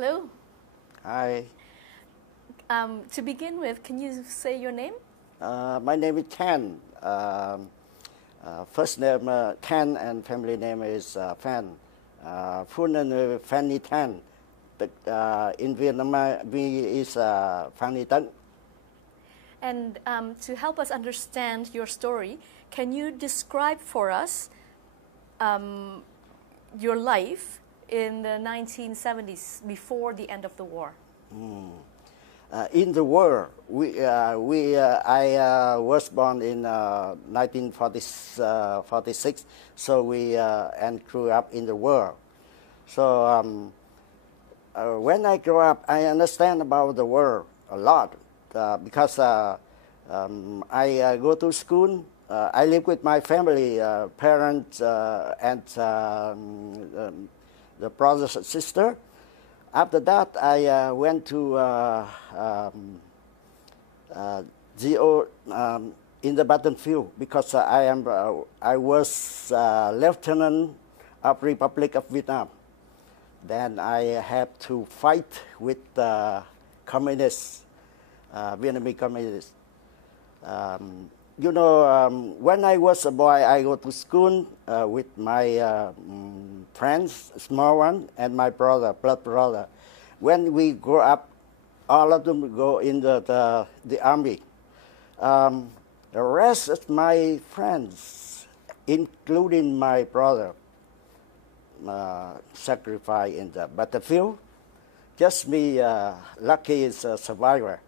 Hello. Hi, To begin with, can you say your name? my name is Phan. First name Phan and family name is Phan. Full name is Phan Tan. But in Vietnam, we is Phan Tan. And to help us understand your story, can you describe for us your life in the 1970s before the end of the war? In the war, I was born in 1946, so we and grew up in the war. So when I grew up, I understand about the war a lot because I go to school. I live with my family, parents, and the brothers and sister. After that, I went to in the battlefield because I was lieutenant of Republic of Vietnam. Then I had to fight with communists, Vietnamese communists. When I was a boy, I go to school with my friends, small one, and my brother, blood brother. When we grow up, all of them go in the army. The rest of my friends, including my brother, sacrificed in the battlefield. Just me, lucky is a survivor.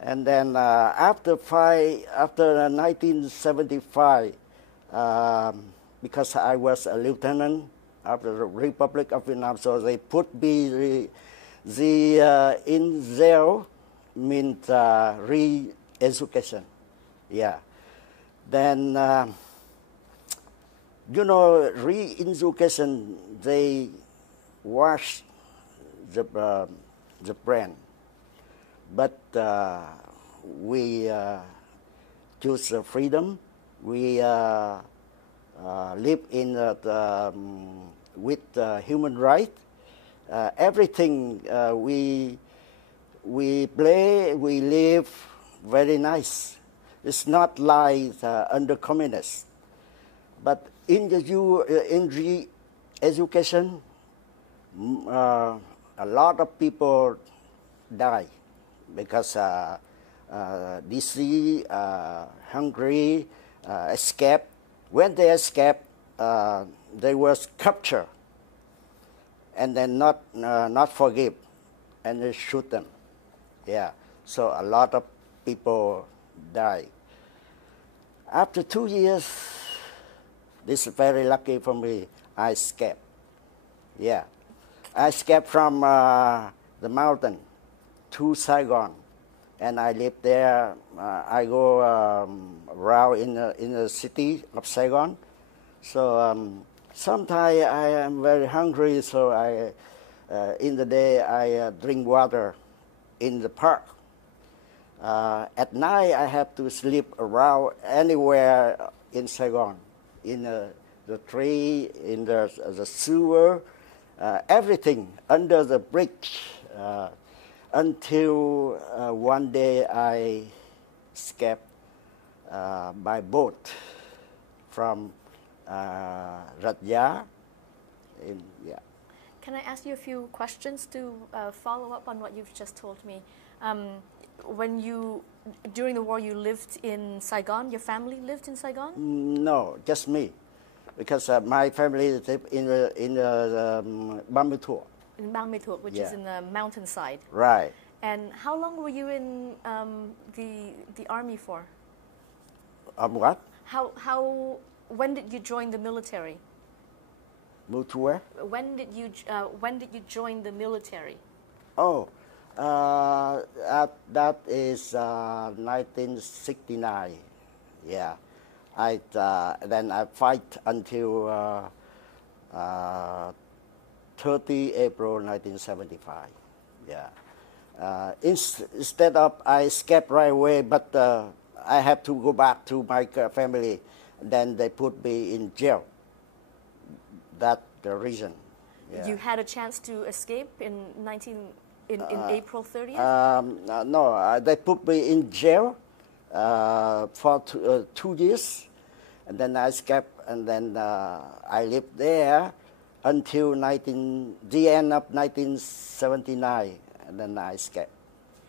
And then after 1975, because I was a lieutenant of the Republic of Vietnam, so they put me in jail, means re-education. Yeah. Then, re-education, they wash the brain. But we choose freedom. We live in with human rights. Everything we play, we live very nice. It's not like under communists. But in education, a lot of people die because disease, hungry, escape. When they escape, they was captured and then not forgive, and they shoot them. Yeah, so a lot of people die. After 2 years, this is very lucky for me, I escaped. Yeah, I escaped from the mountain to Saigon, and I live there. I go around in the city of Saigon. So sometimes I am very hungry, so in the day I drink water in the park. At night I have to sleep around anywhere in Saigon, in the tree, in the sewer, everything under the bridge. Until one day I escaped by boat from Ratja. Yeah. Can I ask you a few questions to follow up on what you've just told me? During the war, you lived in Saigon. Your family lived in Saigon? No, just me, because my family lived in the Ban Ma Thuột. In Ban Ma Thuột, which is in the mountainside. Right. And how long were you in the army for? What? When did you join the military? Move to where? When did you join the military? Oh, that is 1969. Yeah, then I fight until 30 April 1975. Yeah. Instead of I escaped right away, but I have to go back to my family. Then they put me in jail. That's the reason. Yeah. You had a chance to escape in April 30th? No, they put me in jail for 2 years, and then I escaped, and then I lived there until the end of 1979, and then I escaped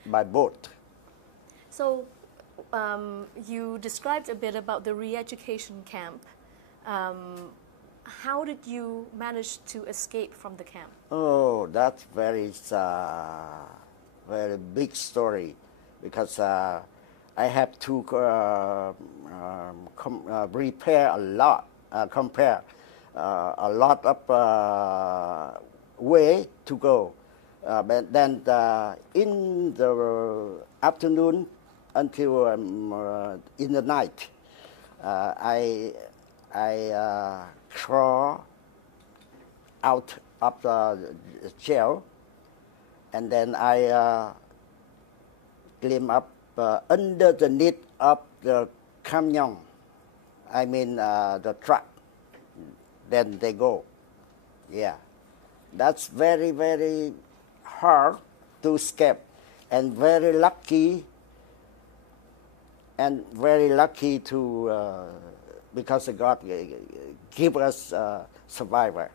by boat. So you described a bit about the re-education camp. How did you manage to escape from the camp? Oh, that's very big story, because I have to compare a lot of way to go. But then in the afternoon until in the night, I crawl out of the jail, and then I climb up underneath of the camion. I mean the truck. Then they go. Yeah, that's very, very hard to escape, and very lucky to because God give us survivor.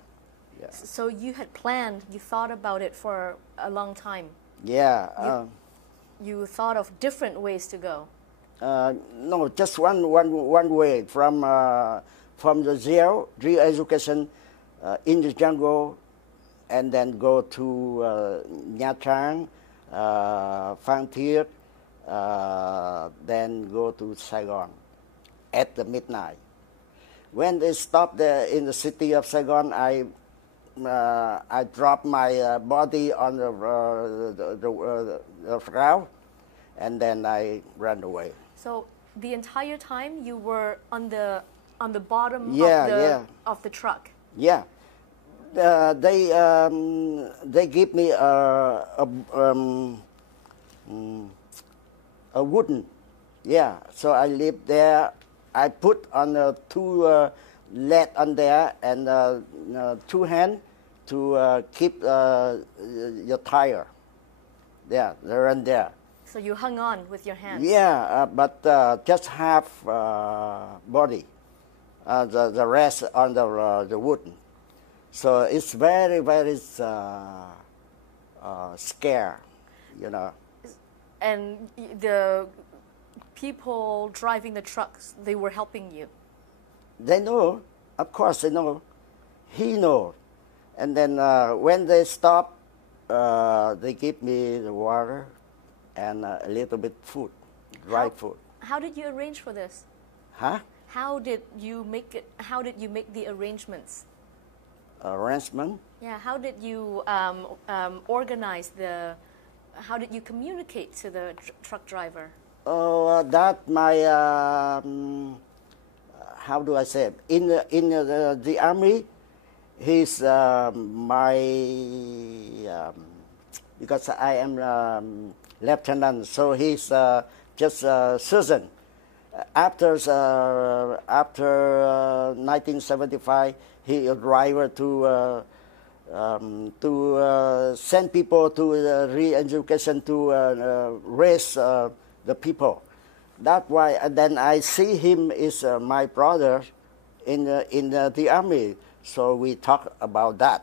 Yeah. So you had planned, you thought about it for a long time. Yeah. You thought of different ways to go. No, just one way from the jail, re-education in the jungle, and then go to Nha Trang, Phan, then go to Saigon at the midnight. When they stopped there in the city of Saigon, I dropped my body on the ground, and then I ran away. So the entire time you were on the bottom of the truck. Yeah, they give me a wooden. Yeah, so I lived there. I put on two lead on there, and 2 hands to keep your tire. Yeah, they run there. So you hung on with your hands. Yeah, but just half body. The rest on the wood. So it's very, very scary, you know. And the people driving the trucks, they were helping you? They know, of course they know. He knows. And then when they stop, they give me the water and a little bit food, dry food. How did you arrange for this? Huh? How did you make it? How did you make the arrangements? Arrangement? Yeah. How did you organize the? How did you communicate to the truck driver? Oh, that my how do I say it? In the army, he's my because I am lieutenant, so he's just sergeant. After 1975, he arrived to send people to re-education to raise the people. That's why then I see him is my brother in the army. So we talk about that,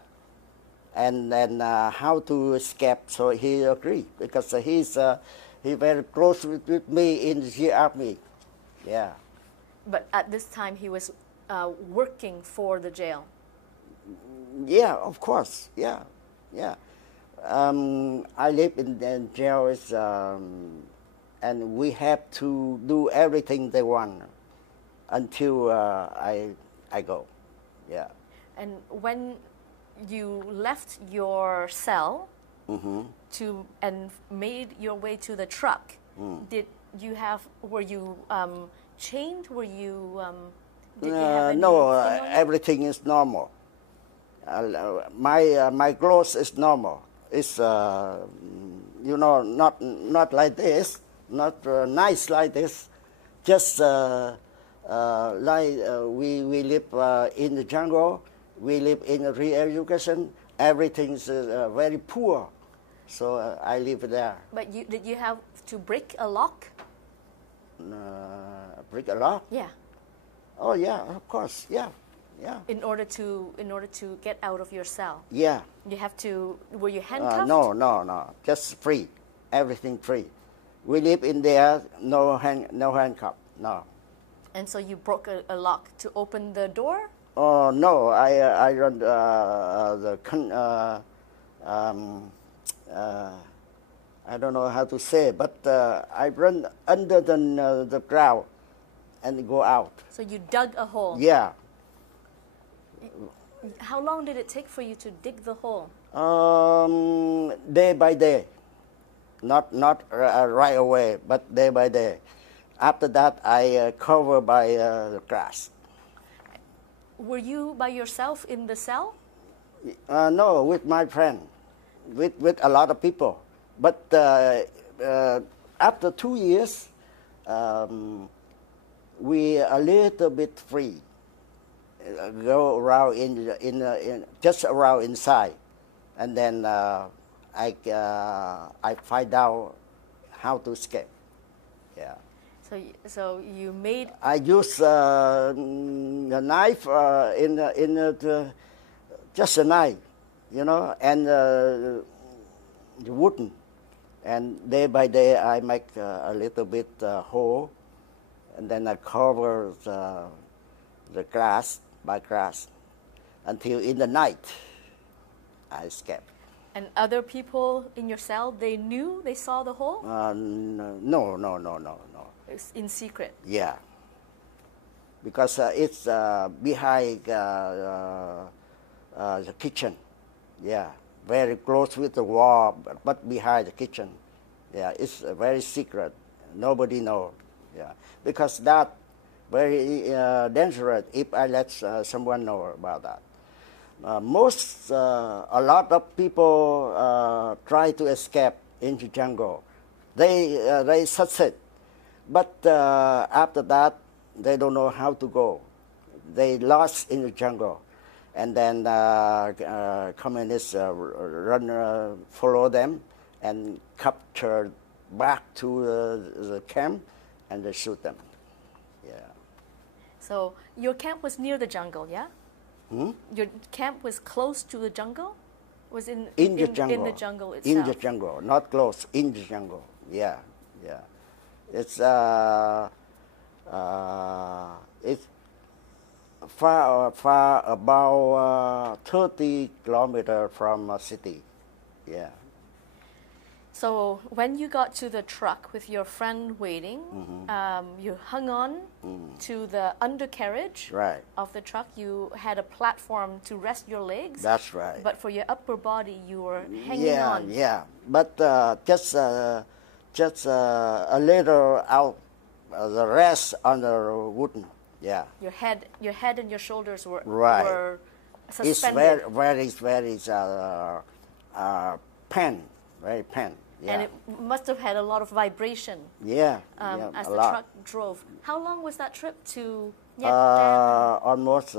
and then how to escape. So he agreed because he's very close with me in the army. Yeah. But at this time, he was working for the jail. Yeah, of course. Yeah, yeah. I live in the jail, and we have to do everything they want until I go. Yeah. And when you left your cell and made your way to the truck, were you chained? Were you? Did you have any no, everything is normal. My clothes is normal. It's not like this, not nice like this. Just like we live in the jungle, we live in re-education, everything's very poor. So I live there. But did you have to break a lock? Break a lock? Yeah. Oh yeah, of course. Yeah. In order to get out of your cell. Yeah. You have to. Were you handcuffed? No. Just free. Everything free. We live in there. No handcuff. No. And so you broke a lock to open the door? Oh no! I run I don't know how to say, but I run under the ground and go out. So you dug a hole? Yeah. How long did it take for you to dig the hole? Day by day, not right away, but day by day. After that, I cover by the grass. Were you by yourself in the cell? No, with my friend, with a lot of people. But after 2 years, we a little bit free. Go around in just around inside, and then I find out how to escape. Yeah. So you made. I use a knife just a knife, and the wooden, and day by day I make a little bit hole, and then I cover the grass by grass until in the night I escape. And other people in your cell, they saw the hole? No. It's in secret. Yeah, because it's behind the kitchen. Yeah, very close with the wall, but behind the kitchen. Yeah, it's very secret. Nobody knows. Yeah, because that very dangerous if I let someone know about that. A lot of people try to escape into jungle. They succeed, but after that they don't know how to go. They lost in the jungle, and then communists follow them and capture back to the camp, and they shoot them. Yeah. So your camp was near the jungle, yeah? Hmm? Your camp was close to the jungle? Was in the jungle. In the jungle itself? In the jungle, not close. In the jungle. Yeah. It's far about 30 kilometers from a city. Yeah. So when you got to the truck with your friend waiting, you hung on to the undercarriage of the truck. You had a platform to rest your legs. That's right. But for your upper body, you were hanging on. Yeah. But just a little out, the rest on the wooden. Yeah. Your head and your shoulders were It's suspended. very pain, very pain. Yeah. And it must have had a lot of vibration. Yeah. As a the lot. truck drove. How long was that trip to? Almost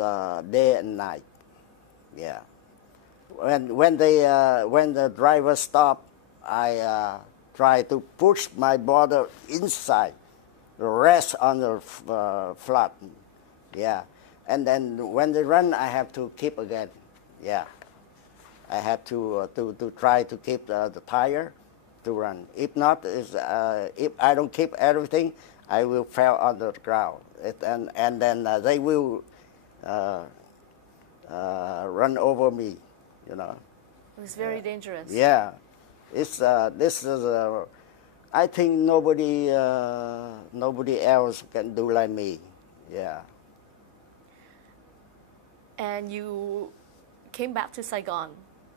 day and night. Yeah. When the driver stopped, I try to push my body inside, rest on the flat. Yeah. And then when they run, I have to keep again. Yeah. I have to try to keep the tire to run. If not, if I don't keep everything, I will fall on the ground. And then they will run over me, It was very dangerous. Yeah. This is I think nobody else can do like me. Yeah. And you came back to Saigon.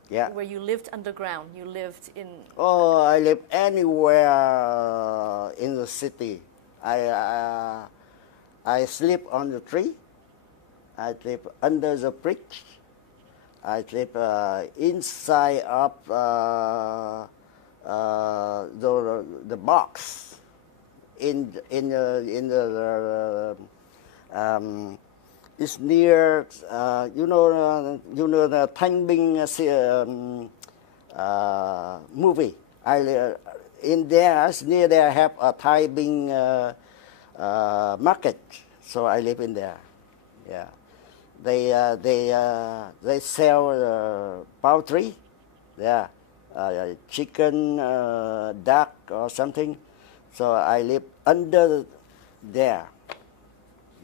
Yeah. Where you lived underground. You lived in. Oh, I live anywhere in the city. I sleep on the tree. I sleep under the bridge. I sleep inside of the box in the It's near, you know the Thanh Binh movie. In there, near there, I have a Thai Binh market, so I live in there. Yeah, they sell poultry, yeah, chicken, duck, or something. So I live under there.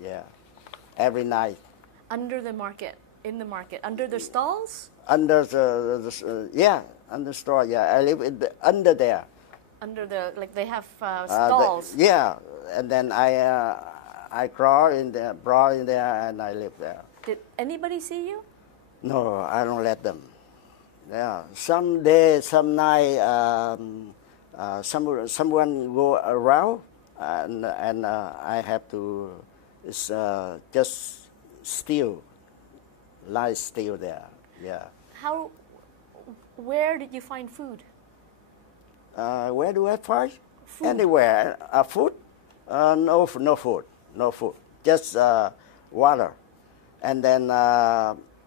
Yeah, every night. Under the market, in the market, under the stalls? Under yeah, under store. Yeah, I live under there. Under the, like they have stalls? Yeah, and then I crawl in there, brawl in there, and I live there. Did anybody see you? No, I don't let them. Yeah, some day, some night, someone go around, and I have to just still lie still there. Yeah. Where did you find food? Where do I find? Food. Anywhere. Food? No food. No food. Just water. And then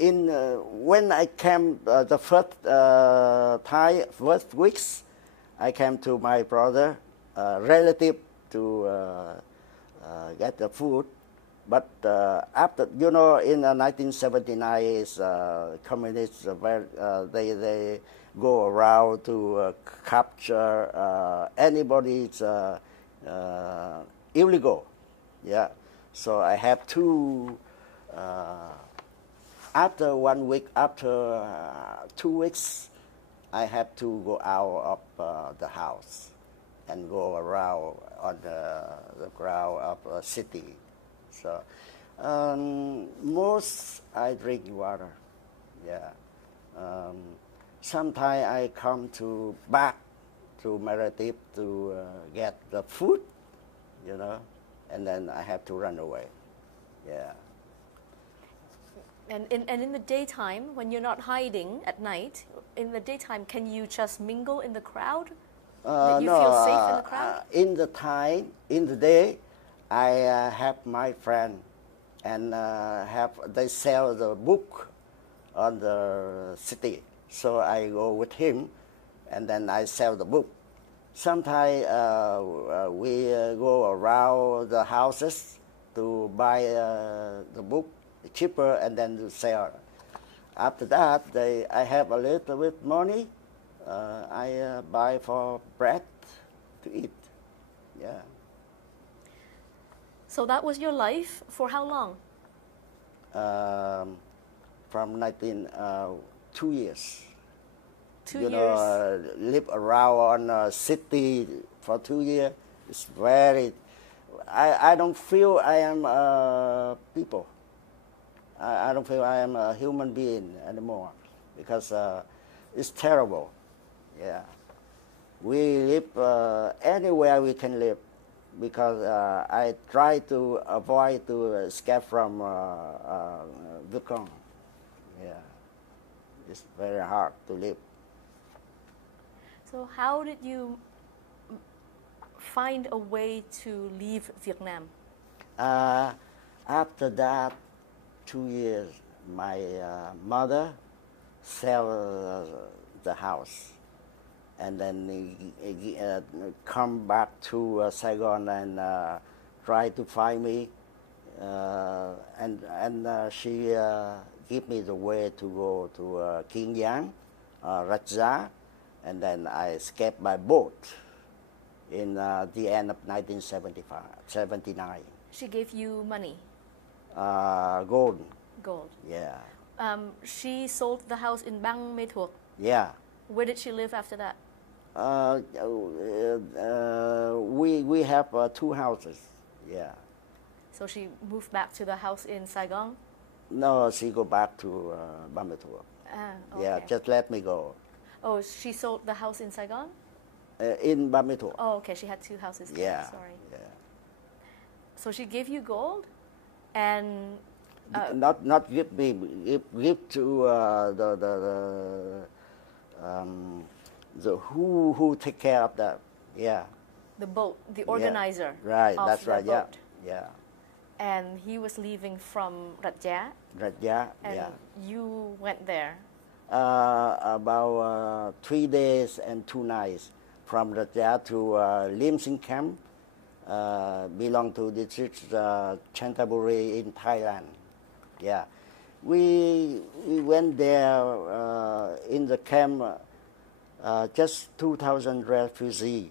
when I came the first weeks, I came to my brother, relative, to get the food. But after, in 1979, communists, they go around to capture anybody's illegal. Yeah. So I have to, after 1 week, after 2 weeks, I have to go out of the house and go around on the ground of a city. So most I drink water. Yeah. Sometimes I come back to my relative to get the food, and then I have to run away. Yeah. And in the daytime, when you're not hiding at night, in the daytime, can you just mingle in the crowd? Did you feel safe in the crowd? In the day, I have my friend, and they sell the book on the city. So I go with him, and then I sell the book. Sometimes we go around the houses to buy the book cheaper, and then to sell. After that, I have a little bit money. I buy for bread to eat. Yeah. So that was your life for how long? From 2 years. 2 years. Live around on city for 2 years. It's very. I don't feel I am people. I don't feel I am a human being anymore, because it's terrible. Yeah. We live anywhere we can live, because I try to avoid to escape from Vietnam. Yeah. It's very hard to live. So how did you find a way to leave Vietnam? After that 2 years, my mother sell the house, and then come back to Saigon and try to find me, and she give me the way to go to Kiên Giang, Rạch Giá, and then I escaped by boat in the end of 1979. She gave you money? Gold. Gold. Yeah. She sold the house in Bang Mê Thuột. Yeah. Where did she live after that? We have 2 houses. Yeah. So she moved back to the house in Saigon? No, she go back to Bang Mê Thuột. Okay. Yeah, just let me go. Oh, she sold the house in Saigon? In Bang Mê Thuột. Oh, okay. She had 2 houses. Yeah. Sorry. Yeah. So she gave you gold, and not give me, give to the who take care of that. Yeah. the boat, the organizer. Yeah. Right. of That's the right. boat. Yeah. And he was leaving from Rajya, Raja, and yeah. you went there. About 3 days and 2 nights from Raja to Lim Sing Camp, belong to district Chanthaburi in Thailand. Yeah, we went there in the camp. Just 2,000 refugees.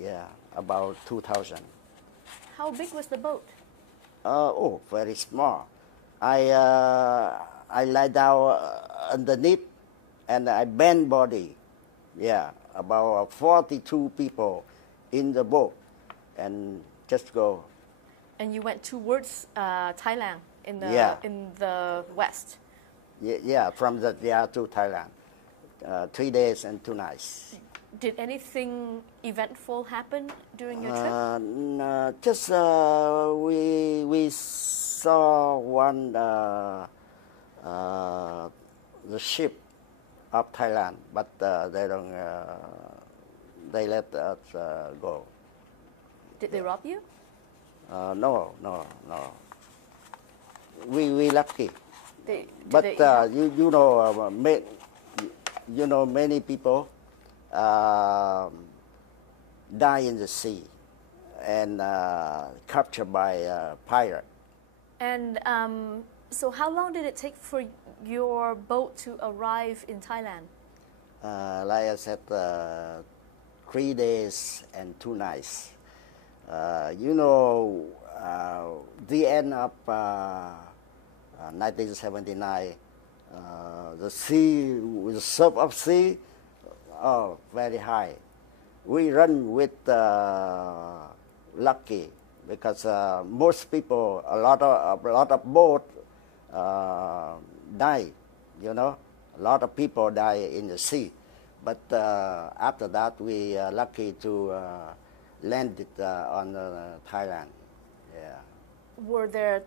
Yeah, about 2,000. How big was the boat? Oh, very small. I lie down underneath and I bend body. Yeah, about 42 people in the boat and just go. And you went towards Thailand in the Yeah. in the west. Yeah, from the to Thailand. 3 days and 2 nights. Did anything eventful happen during your trip? Just we saw one the ship of Thailand, but they don't they let us go. Did they rob you? No. We lucky, Did but they, you know many people die in the sea and captured by pirate. and so how long did it take for your boat to arrive in Thailand? Like I said, 3 days and 2 nights. The end of 1979, the sea, the surf of sea, oh, very high. We run with lucky because most people, a lot of boat die. A lot of people die in the sea. But after that, we lucky to land it on Thailand. Yeah. Were there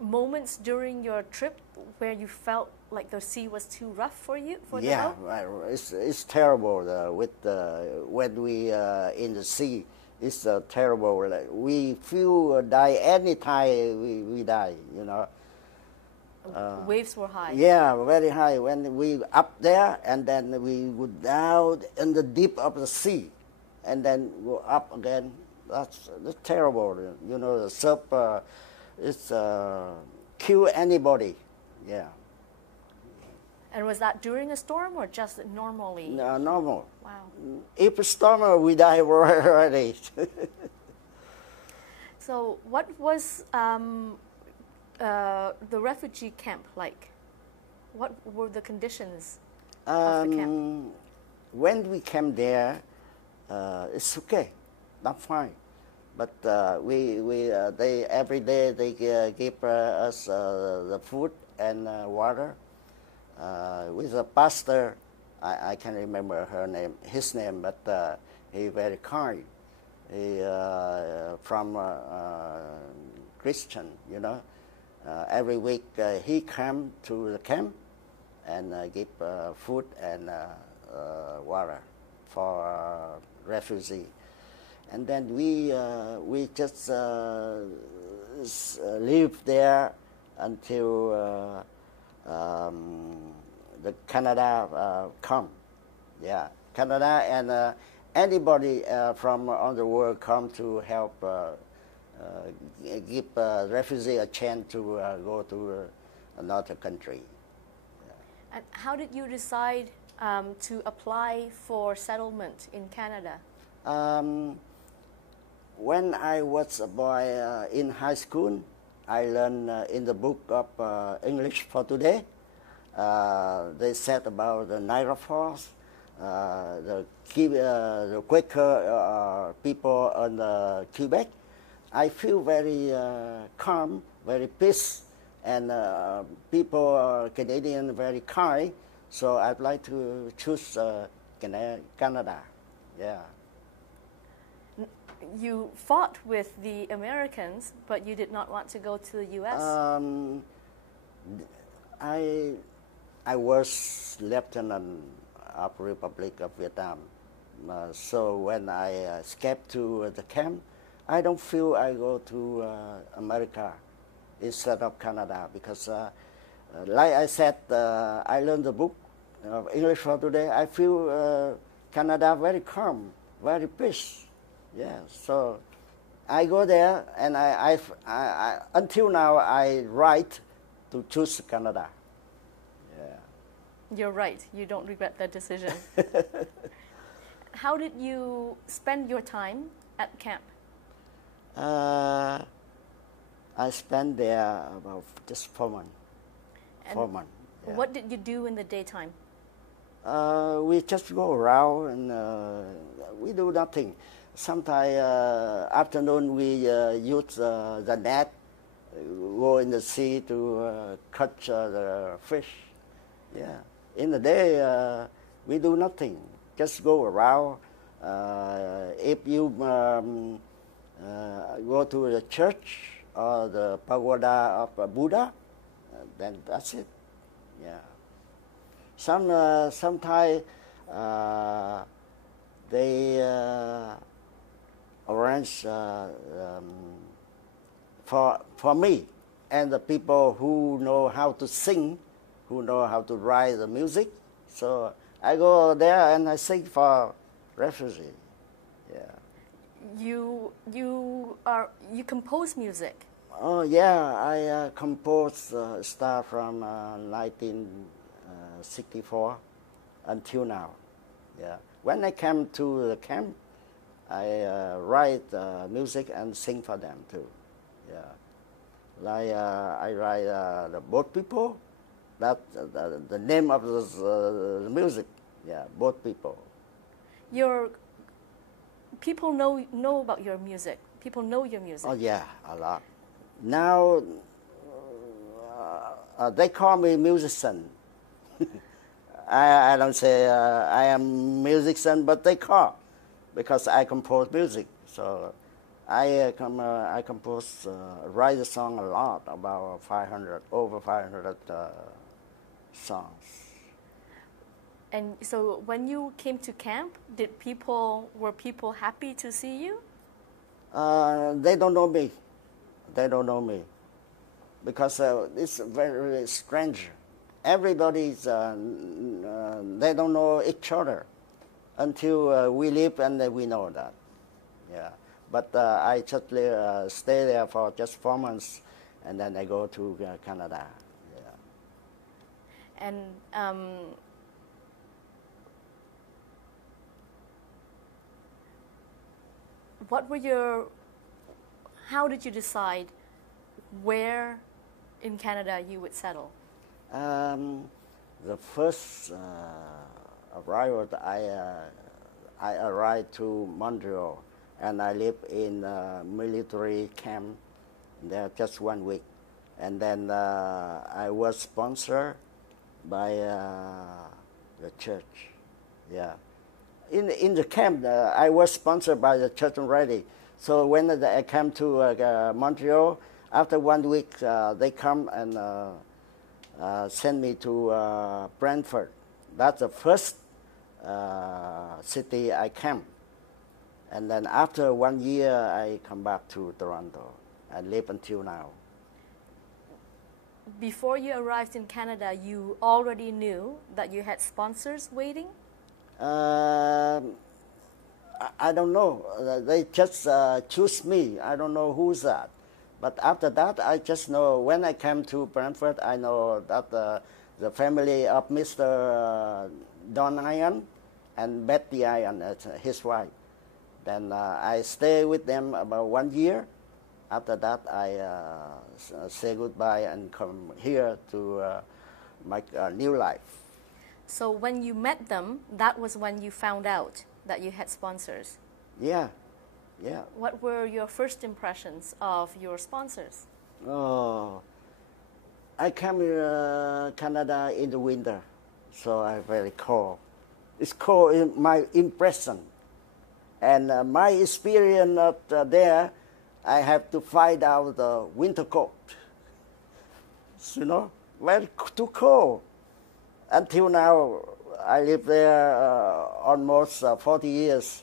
moments during your trip where you felt like the sea was too rough for you, for the Yeah, boat? right. It's terrible when we in the sea. It's terrible. Like, we feel die anytime we die. Waves were high. Yeah, very high. When we up there and then we go down in the deep of the sea, and then go up again. That's terrible. The surf it's kill anybody. Yeah. And was that during a storm or just normally? No, normal. Wow. If a storm, we die already. So what was the refugee camp like? What were the conditions of the camp? When we came there, it's okay, not fine. But they every day they give us the food and water. With a pastor, I can't remember his name, but he very kind. He from Christian, every week he come to the camp and give food and water for refugee. And then we just live there until the Canada come. Yeah, Canada and anybody from on the world come to help give refugee a chance to go to another country. And how did you decide to apply for settlement in Canada? When I was a boy in high school, I learned in the book of English for Today. They said about the Niagara Falls, the Quaker people on Quebec. I feel very calm, very peace, and people Canadian very kind. So I'd like to choose Canada. Yeah. You fought with the Americans, but you did not want to go to the U.S.? I was lieutenant of Republic of Vietnam. So when I escaped to the camp, I don't feel I go to America instead of Canada because, like I said, I learned the book English for Today. I feel Canada very calm, very peace. Yeah, so I go there, and I until now I write to choose Canada. Yeah. You're right. You don't regret that decision. How did you spend your time at camp? I spent there about just 4 months. And 4 months. Yeah. what did you do in the daytime? We just go around and we do nothing. Sometimes afternoon we use the net, go in the sea to catch the fish. Yeah. In the day we do nothing, just go around. If you go to the church or the pagoda of Buddha, then that's it. Yeah. Sometimes they arrange for me and the people who know how to sing, who know how to write the music. So I go there and I sing for refugees. Yeah. You compose music. Oh yeah, I composed start from 1964 until now. Yeah. When I came to the camp, I write music and sing for them too. Yeah. Like I write the Boat People. That's the name of the music. Yeah, Boat People. Your people know about your music. People know your music. Oh yeah, a lot. Now they call me musician. I don't say I am musician, but they call because I compose music. So I compose, write a song a lot, about over 500 songs. And so when you came to camp, were people happy to see you? They don't know me. They don't know me because it's very strange. Everybody's they don't know each other until we live and we know that. Yeah, but I just stay there for just 4 months, and then I go to Canada. Yeah. And how did you decide where in Canada you would settle? The first arrival, I arrived to Montreal, and I lived in a military camp there just 1 week. And then I was sponsored by the church. Yeah. In the camp, I was sponsored by the church already. So when I came to Montreal, after 1 week, they come and send me to Brantford. That's the first city I camped. And then after 1 year, I come back to Toronto and live until now. Before you arrived in Canada, you already knew that you had sponsors waiting? I don't know. They just choose me. I don't know who's that. But after that, I just know when I came to Brantford, I know that the family of Mr. Don Ian and Betty Ian, his wife. Then I stay with them about 1 year. After that, I say goodbye and come here to make a new life. So when you met them, that was when you found out that you had sponsors? Yeah, yeah. What were your first impressions of your sponsors? Oh, I came to Canada in the winter, so I'm very cold. It's cold in my impression. And my experience there, I have to find out the winter coat. You know, very too cold. Until now, I live there almost 40 years.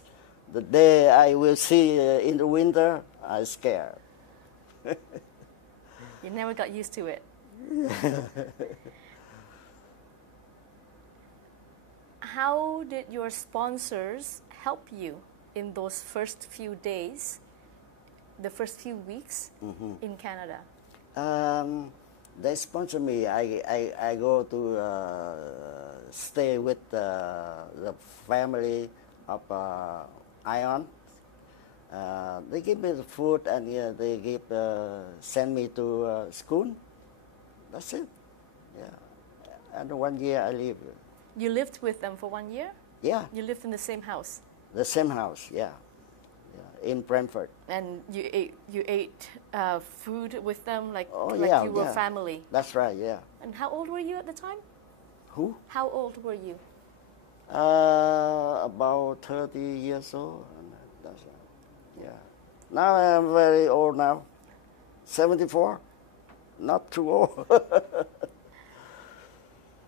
The day I will see in the winter, I scared. You never got used to it. How did your sponsors help you in those first few days, the first few weeks in Canada? They sponsor me. I go to stay with the family of Ion. They give me the food and they send me to school. That's it. Yeah. And 1 year I live. You lived with them for 1 year? Yeah. You lived in the same house? The same house. Yeah. In Brantford. And you ate food with them like you were family? That's right, yeah. And how old were you at the time? Who? How old were you? About 30 years old. That's right. Yeah. Now I'm very old now. 74. Not too old.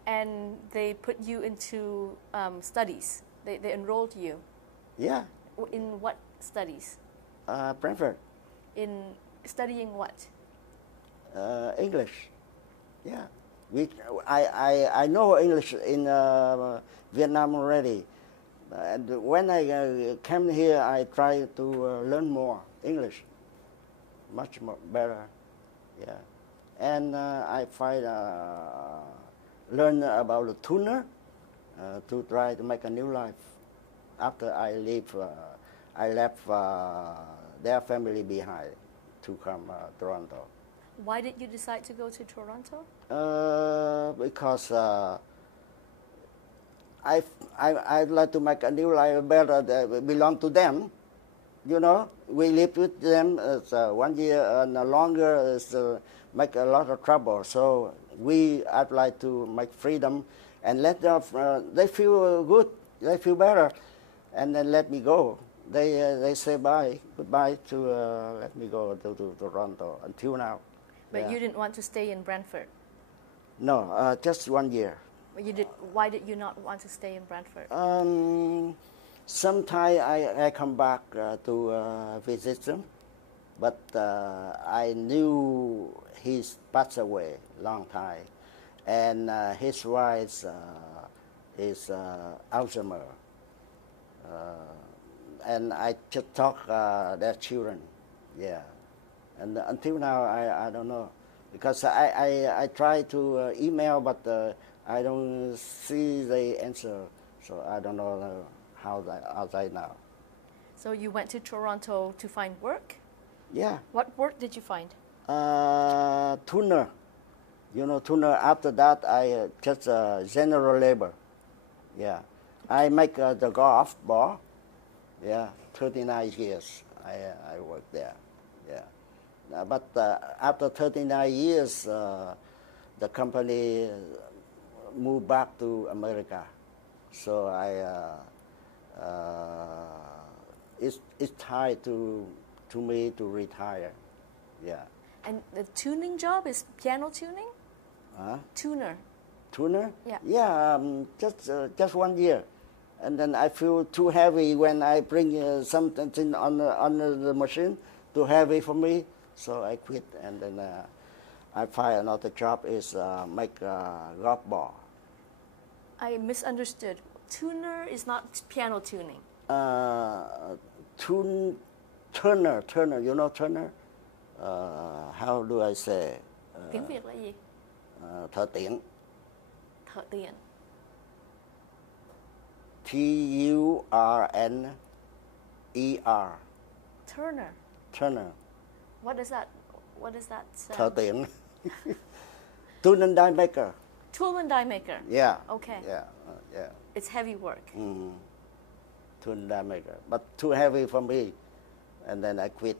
And they put you into studies. They enrolled you. Yeah. In what studies? Brantford. In studying what? English. Yeah. I know English in Vietnam already. And when I came here, I tried to learn more English. Much more better. Yeah. And I find learn about the tuner to try to make a new life. After I left their family behind to come Toronto. Why did you decide to go to Toronto? Because I'd like to make a new life better that belong to them. You know, we lived with them 1 year and longer make a lot of trouble. So I'd like to make freedom and let them, they feel good, they feel better, and then let me go. They say goodbye to let me go to Toronto until now. But you didn't want to stay in Brantford? No, just 1 year. Why did you not want to stay in Brantford? Sometimes I come back to visit them, but I knew he's passed away long time, and his wife is Alzheimer, and I just talk their children, yeah, and until now I don't know, because I try to email, but I don't see the answer, so I don't know how they now. So you went to Toronto to find work? Yeah. What work did you find? Tuner. You know, tuner. After that, I just general labor. Yeah. I make the golf ball. Yeah, 39 years I worked there. Yeah. But after 39 years, the company moved back to America. So it's time to me to retire. Yeah. And the tuning job is piano tuning? Tuner. Tuner? Yeah. Yeah, just 1 year. And then I feel too heavy when I bring something on the machine, too heavy for me. So I quit, and then I find another job is make golf ball. I misunderstood. Tuner is not piano tuning. Turner, you know Turner? How do I say? Tiếng Việt là gì? Thợ tiện. Thợ tiện. Turner. Turner. What does that Thợ tiện. Tool and die maker. Tool and die maker. Yeah. Okay. Yeah. It's heavy work. Tool and die maker, but too heavy for me, and then I quit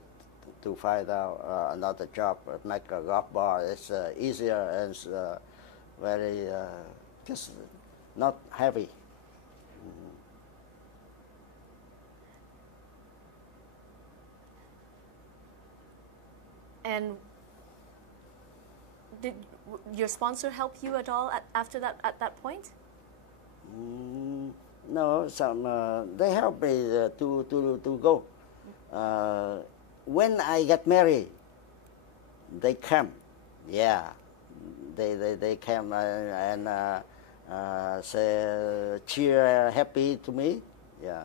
to find out another job, make a golf ball. It's easier and very just not heavy. And did your sponsor help you at all after that? At that point? No, some they help me to go. when I get married, they come. Yeah, they came and say cheer happy to me. Yeah,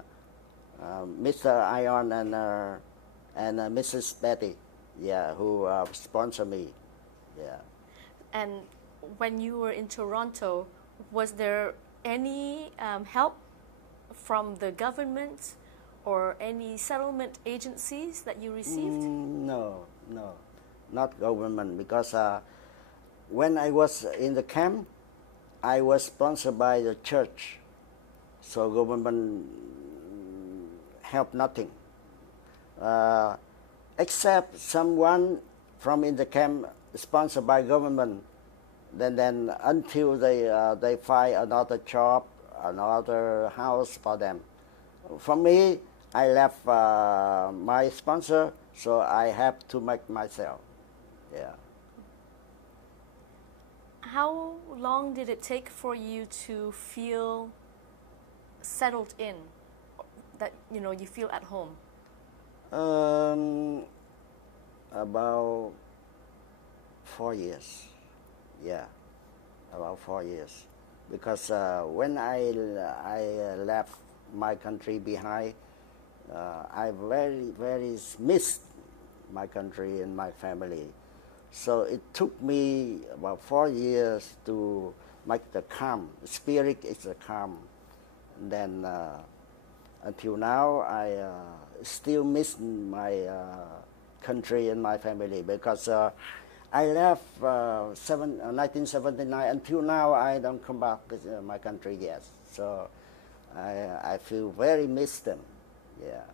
Mr. Ion and Mrs. Betty. Yeah, who sponsor me. Yeah. And when you were in Toronto, was there any help from the government or any settlement agencies that you received? No, not government, because when I was in the camp, I was sponsored by the church, so government helped nothing, except someone from in the camp sponsored by government. Then until they find another job, another house for them. For me, I left my sponsor, so I have to make myself. Yeah. How long did it take for you to feel settled in, that you feel at home? About 4 years. Yeah, about 4 years. Because when I left my country behind, I very missed my country and my family. So it took me about 4 years to make the calm. Spirit is a calm. And then until now, I still miss my country and my family, because I left 1979. Until now, I don't come back to my country yet. So I feel very miss them. Yeah.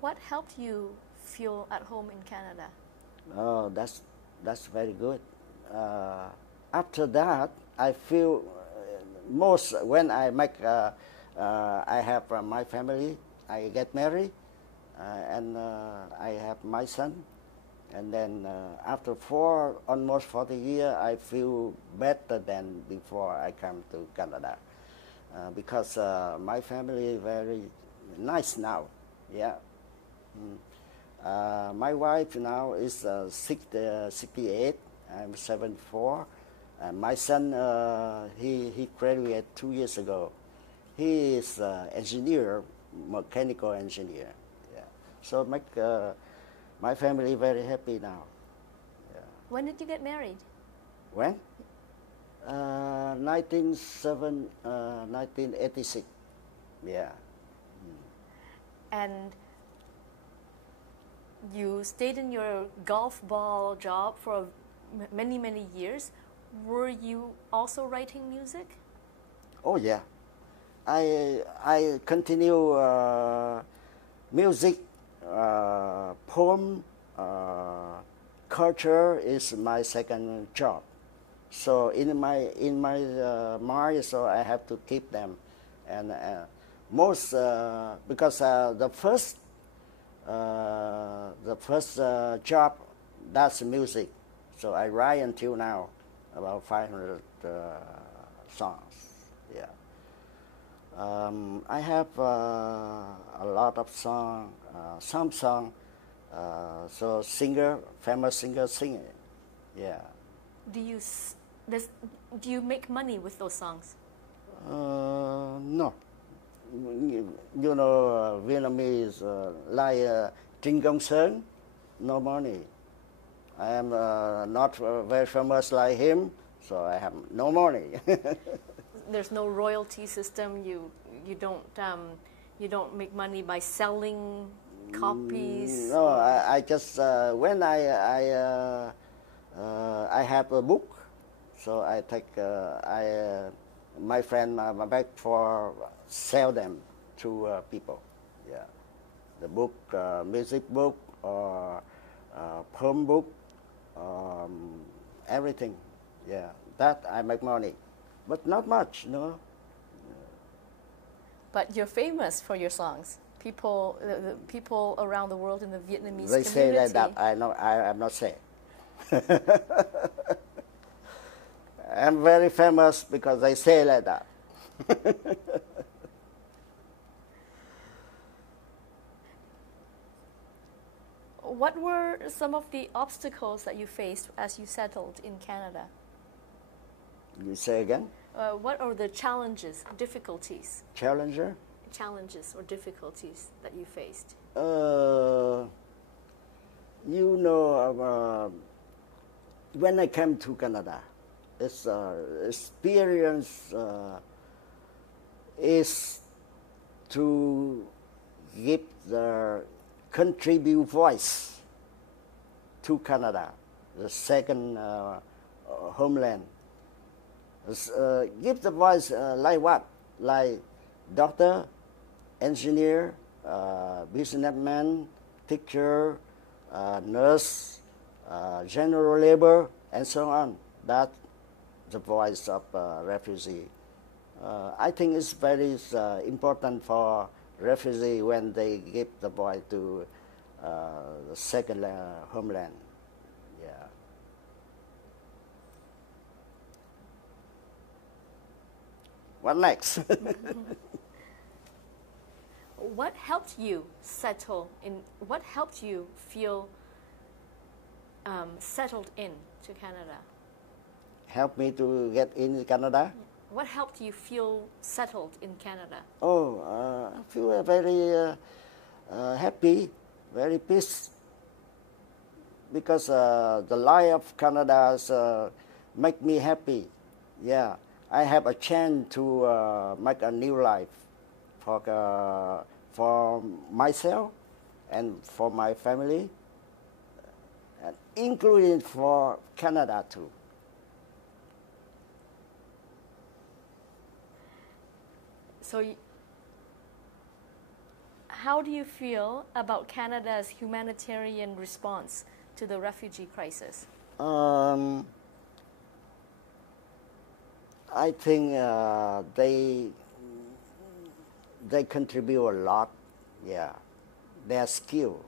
What helped you feel at home in Canada? Oh, that's very good. After that, I feel most when I make I have my family. I get married, and I have my son. And then after almost 40 years, I feel better than before I come to Canada, because my family is very nice now. Yeah. My wife now is 68. I'm 74. My son, he graduated 2 years ago. He is engineer, mechanical engineer. Yeah. So make my family very happy now. Yeah. When did you get married? When? 1986. Yeah. And you stayed in your golf ball job for many years. Were you also writing music? Oh yeah, I continue music, poem, culture is my second job. So in my mind, so I have to keep them, and most because the first job, that's music. So I write until now about 500 songs. Yeah. I have a lot of song, some song. So famous singer sing it. Yeah. Do you make money with those songs? No. You know, Vietnamese like Trinh Công Sơn, no money. I am not very famous like him, so I have no money. There's no royalty system. You don't make money by selling copies. No, I just when I have a book, so I take my friend back for sell them to people. Yeah, the book, music book, or poem book, everything. Yeah, that I make money, but not much, no. But you're famous for your songs. People, the people around the world in the Vietnamese They community. say that I know. I am not saying. I'm very famous because they say like that. what were some of the obstacles that you faced as you settled in Canada? You say again? What are the challenges, difficulties? Challenges Or difficulties that you faced? You know, when I came to Canada, its experience is to give the contribute voice to Canada, the second homeland. Give the voice like what? Like doctor, engineer, businessman, teacher, nurse, general labor, and so on. That's the voice of refugee. I think it's very important for refugee when they give the voice to the second homeland. Yeah. What next? What helped you settle in? What helped you feel settled in to Canada? Help me to get in Canada? What helped you feel settled in Canada? I feel very happy, very peace, because the life of Canada make me happy. Yeah, I have a chance to make a new life for myself and for my family, and including for Canada too. So, how do you feel about Canada's humanitarian response to the refugee crisis? I think they contribute a lot. Yeah, their skill,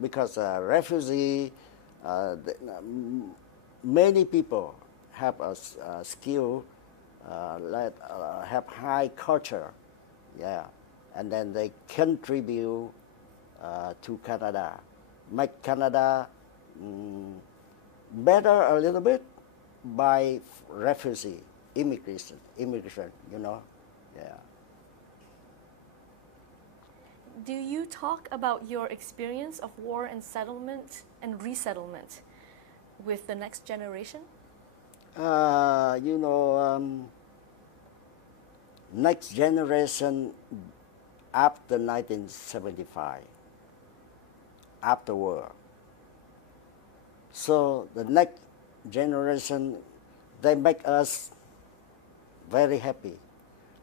because refugee, many people have a skill, have high culture, yeah, and then they contribute to Canada, make Canada better a little bit by refugee, immigration, you know, yeah. Do you talk about your experience of war and settlement and resettlement with the next generation? You know, next generation after 1975, after war. So the next generation, they make us very happy.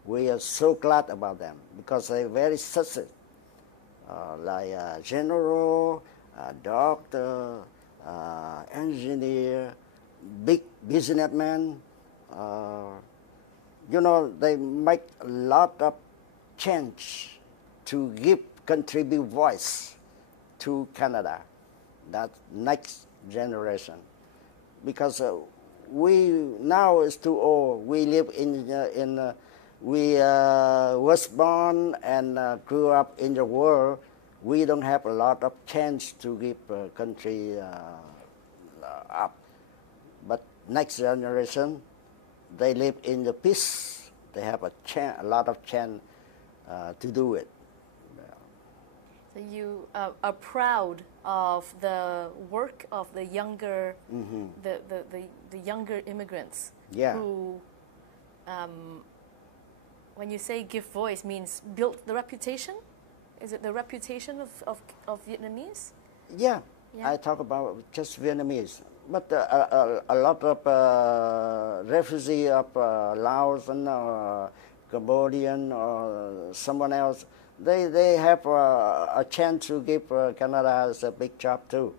We are so glad about them because they're very successful, like general, doctor, engineer, big businessman. You know, they make a lot of change to contribute voice to Canada, that next generation. Because we now is too old. We live we was born and grew up in the world. We don't have a lot of chance to give country up. But next generation, they live in the peace. They have a lot of chance to do it. So you are proud of the work of the younger, the younger immigrants. Yeah. Who, when you say give voice, means build the reputation. Is it the reputation of Vietnamese? Yeah. Yeah. I talk about just Vietnamese. But a lot of refugees of Laos and Cambodian or someone else, they have a chance to give Canada a big job too,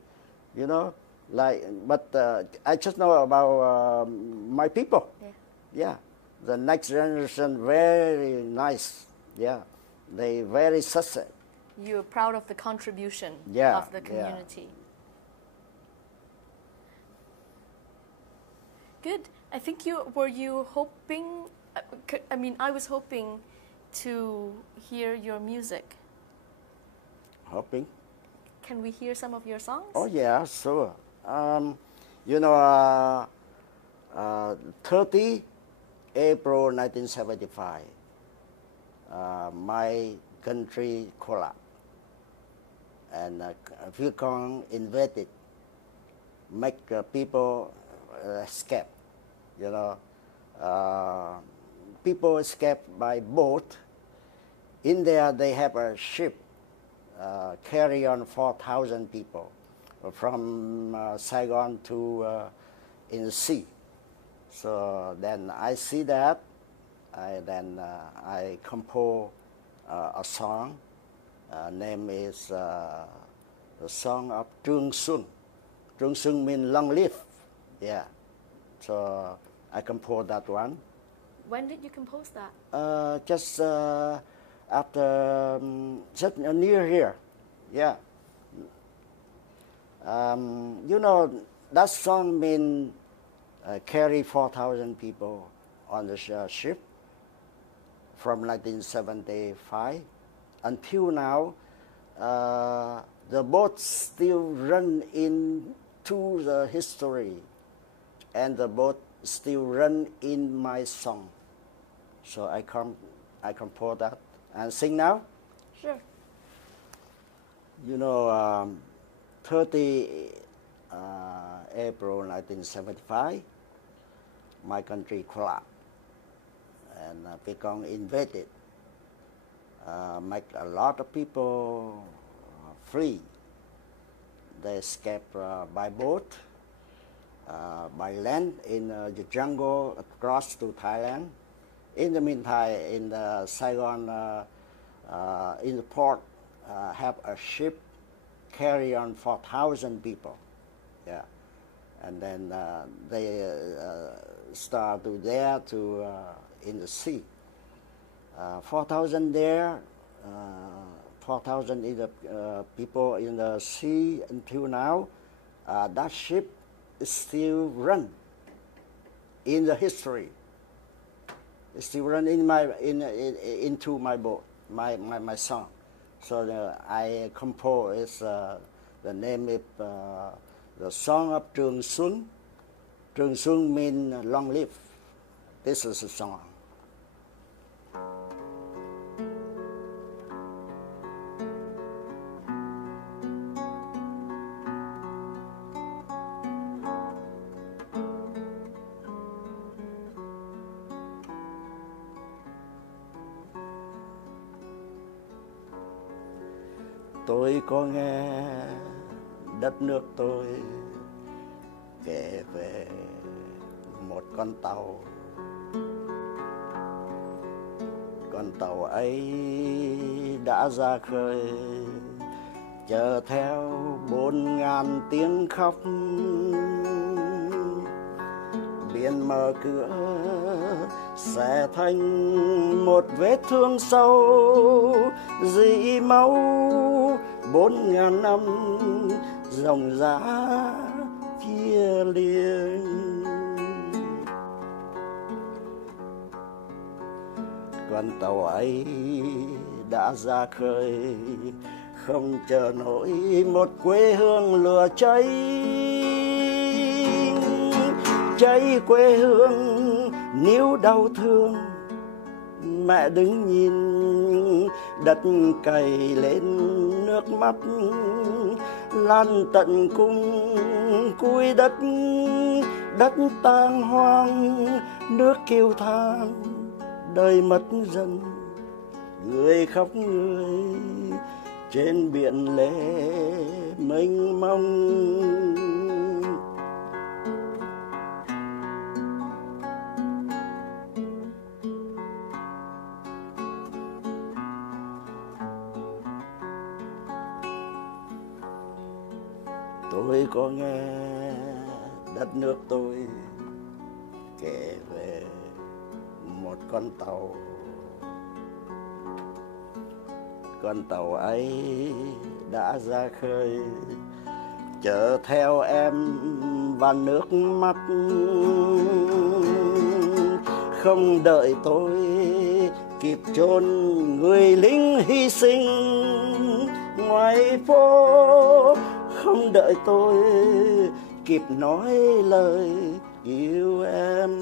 you know. Like, but I just know about my people. Yeah. Yeah, the next generation very nice. Yeah, they very successful. You're proud of the contribution of the community. Yeah. Good. I think were you hoping? I mean, I was hoping to hear your music. Hoping. can we hear some of your songs? Oh yeah, sure. You know, 30 April 1975, my country collapsed, and Vietcong invaded, make people escape. You know, people escape by boat. In there, they have a ship carry on 4,000 people from Saigon to in the sea. So then I see that, I compose a song. Name is the song of Trường Xuân. Trường Xuân means long live. Yeah. So I composed that one. When did you compose that? Just after just near here. Yeah. You know, that song means carry 4,000 people on the ship from 1975 until now. The boat still run into the history, and the boat still run in my song. So I compose that and sing now. Sure. You know, 30 April 1975, my country collapsed, and Vietcong invaded, make a lot of people flee. They escaped by boat, by land in the jungle across to Thailand. In the meantime, in Saigon, in the port, have a ship carry on 4,000 people. Yeah, and then they start to there to in the sea. 4,000 there, 4,000 in the people in the sea until now. That ship is still run in the history. It's still run in into my boat, my song. So I compose the name is the song of Trường Xuân. Trường Xuân means long live. This is a song. Tôi có nghe đất nước tôi kể về một con tàu. Con tàu ấy đã ra khơi, chở theo 4.000 tiếng khóc. Biển mở cửa sẽ thành một vết thương sâu, dỉ máu 4.000 năm dòng dã chia liền. Con tàu ấy đã ra khơi, không chờ nổi một quê hương lửa cháy. Cháy quê hương níu đau thương, mẹ đứng nhìn đất cày lên nước mắt, lan tận cung cuối đất. Đất tang hoang nước kêu than, đời mất dần người khóc người trên biển lệ mênh mông. Tôi có nghe đất nước tôi kể về một con tàu. Con tàu ấy đã ra khơi, chở theo em và nước mắt. Không đợi tôi kịp chôn người lính hy sinh, ngoài phố, không đợi tôi kịp nói lời yêu em.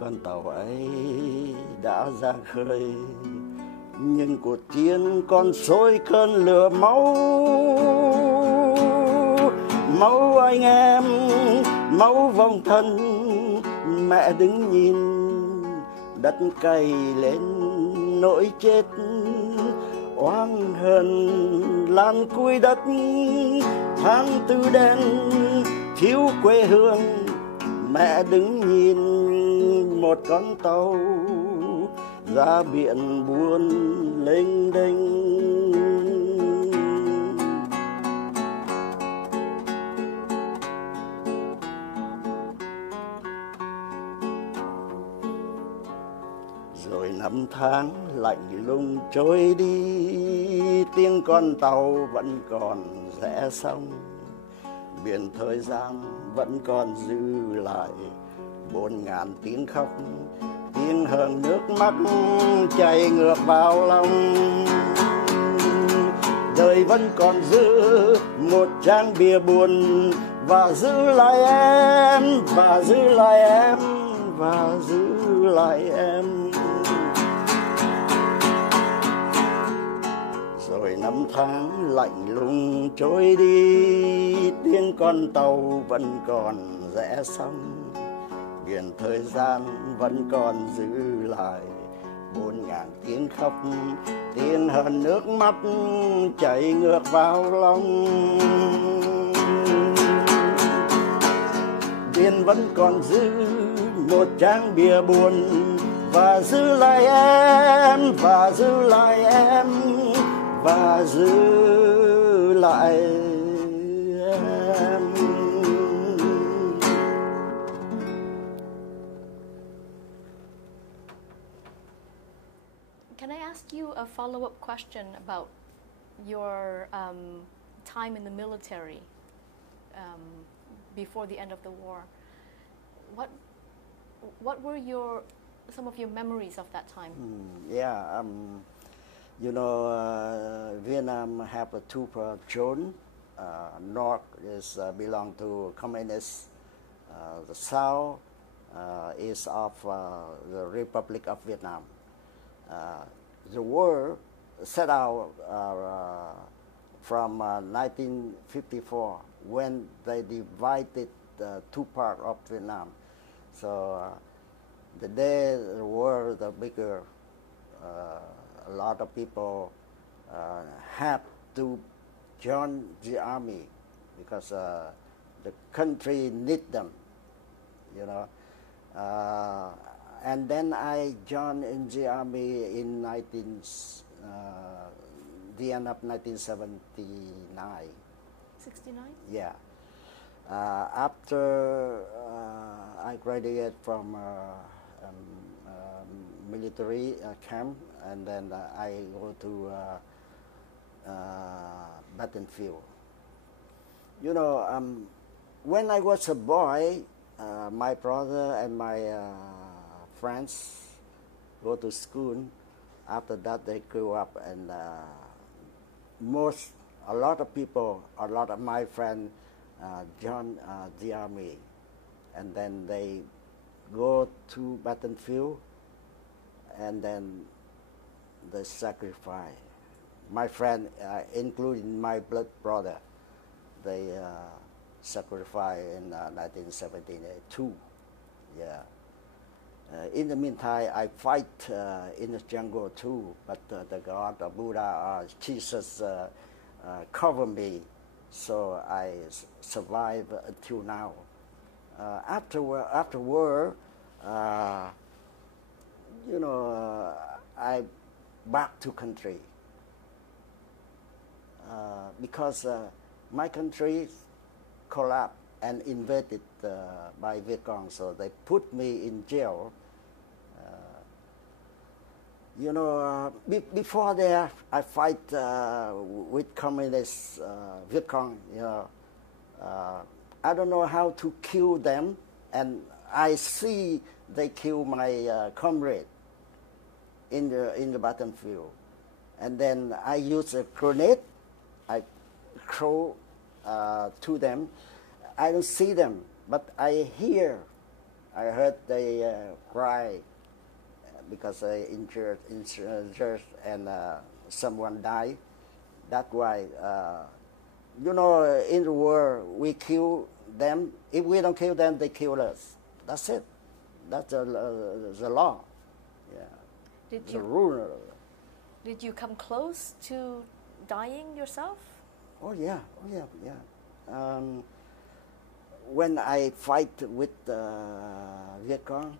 Con tàu ấy đã ra khơi, nhưng cuộc chiến còn sôi cơn lửa máu. Máu anh em, máu vong thân, mẹ đứng nhìn đất cày lên nỗi chết. Oán hờn lan cuối đất, tháng tư đen thiếu quê hương. Mẹ đứng nhìn một con tàu ra biển buôn lênh đênh. Rồi năm tháng lạnh lùng trôi đi, tiếng con tàu vẫn còn rẽ sông. Biển thời gian vẫn còn dư lại 4.000 tiếng khóc, tiếng hờn nước mắt chảy ngược vào lòng. Đời vẫn còn giữ một trang bìa buồn, và giữ lại em, và giữ lại em, và giữ lại em. Rồi năm tháng lạnh lùng trôi đi, tiếng con tàu vẫn còn rẽ sông. Biển thời gian vẫn còn giữ lại 4.000 tiếng khóc, tiếng hờn nước mắt chảy ngược vào lòng. Biển vẫn còn giữ một trang bìa buồn, và giữ lại em, và giữ lại em, và giữ lại em. Can I ask you a follow-up question about your time in the military before the end of the war? What were some of your memories of that time? You know, Vietnam have two zones. North is belong to communists. The south is of the Republic of Vietnam. The war set out from 1954 when they divided two parts of Vietnam. So the day the war, the bigger. A lot of people have to join the army because the country need them, you know. And then I joined in the army in the end of 1979. 69? Yeah. After I graduated from military camp, and then I go to battlefield. You know, when I was a boy, my brother and my friends go to school. After that, they grew up, and a lot of people, a lot of my friends joined the army, and then they go to battlefield, and then they sacrifice. My friend, including my blood brother, they sacrificed in 1972. Yeah. In the meantime, I fight in the jungle too, but the God, the Buddha, Jesus cover me, so I survive until now. After war, you know, I back to country because my country collapsed and invaded by Vietcong, so they put me in jail. You know, before there, I fight with communist Vietcong. You know, I don't know how to kill them, and I see they kill my comrade in the battlefield, and then I use a grenade. I throw to them. I don't see them, but I hear. I heard they cry because they injured and someone died. That's why, in the war, we kill them. If we don't kill them, they kill us. That's it. That's the law. Yeah. Did the you rule. Did you come close to dying yourself? Oh yeah. When I fight with Viet Cong,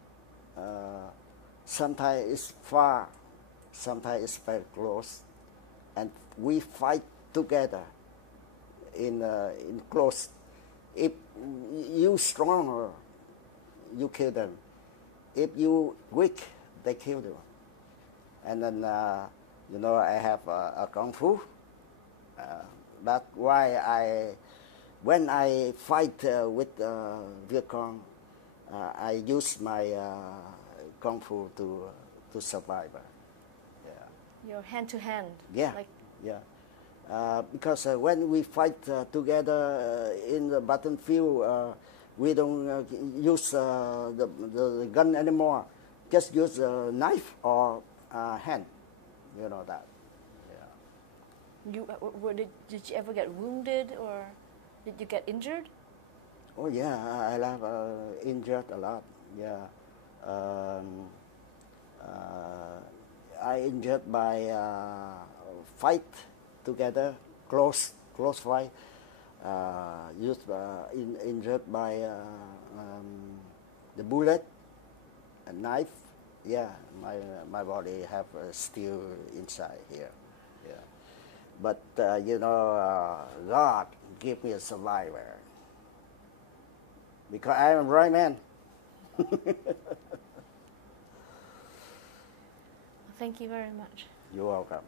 sometimes it's far, sometimes it's very close, and we fight together in close. If you stronger, you kill them. If you weak, they kill you. And then I have a kung fu. That's why when I fight with Viet Cong, I use my kung fu to survive. Yeah. Your hand to hand. Yeah. Like, yeah. Because when we fight together in the battlefield, we don't use the gun anymore. Just use a knife or hand. You know that. Yeah. Did you ever get wounded or did you get injured? Oh yeah, I have injured a lot. Yeah. I injured by fight together, close fight. Injured by the bullet, a knife. Yeah, my body have steel inside here. Yeah, but God give me a survivor because I am a right man. Thank you very much. You're welcome.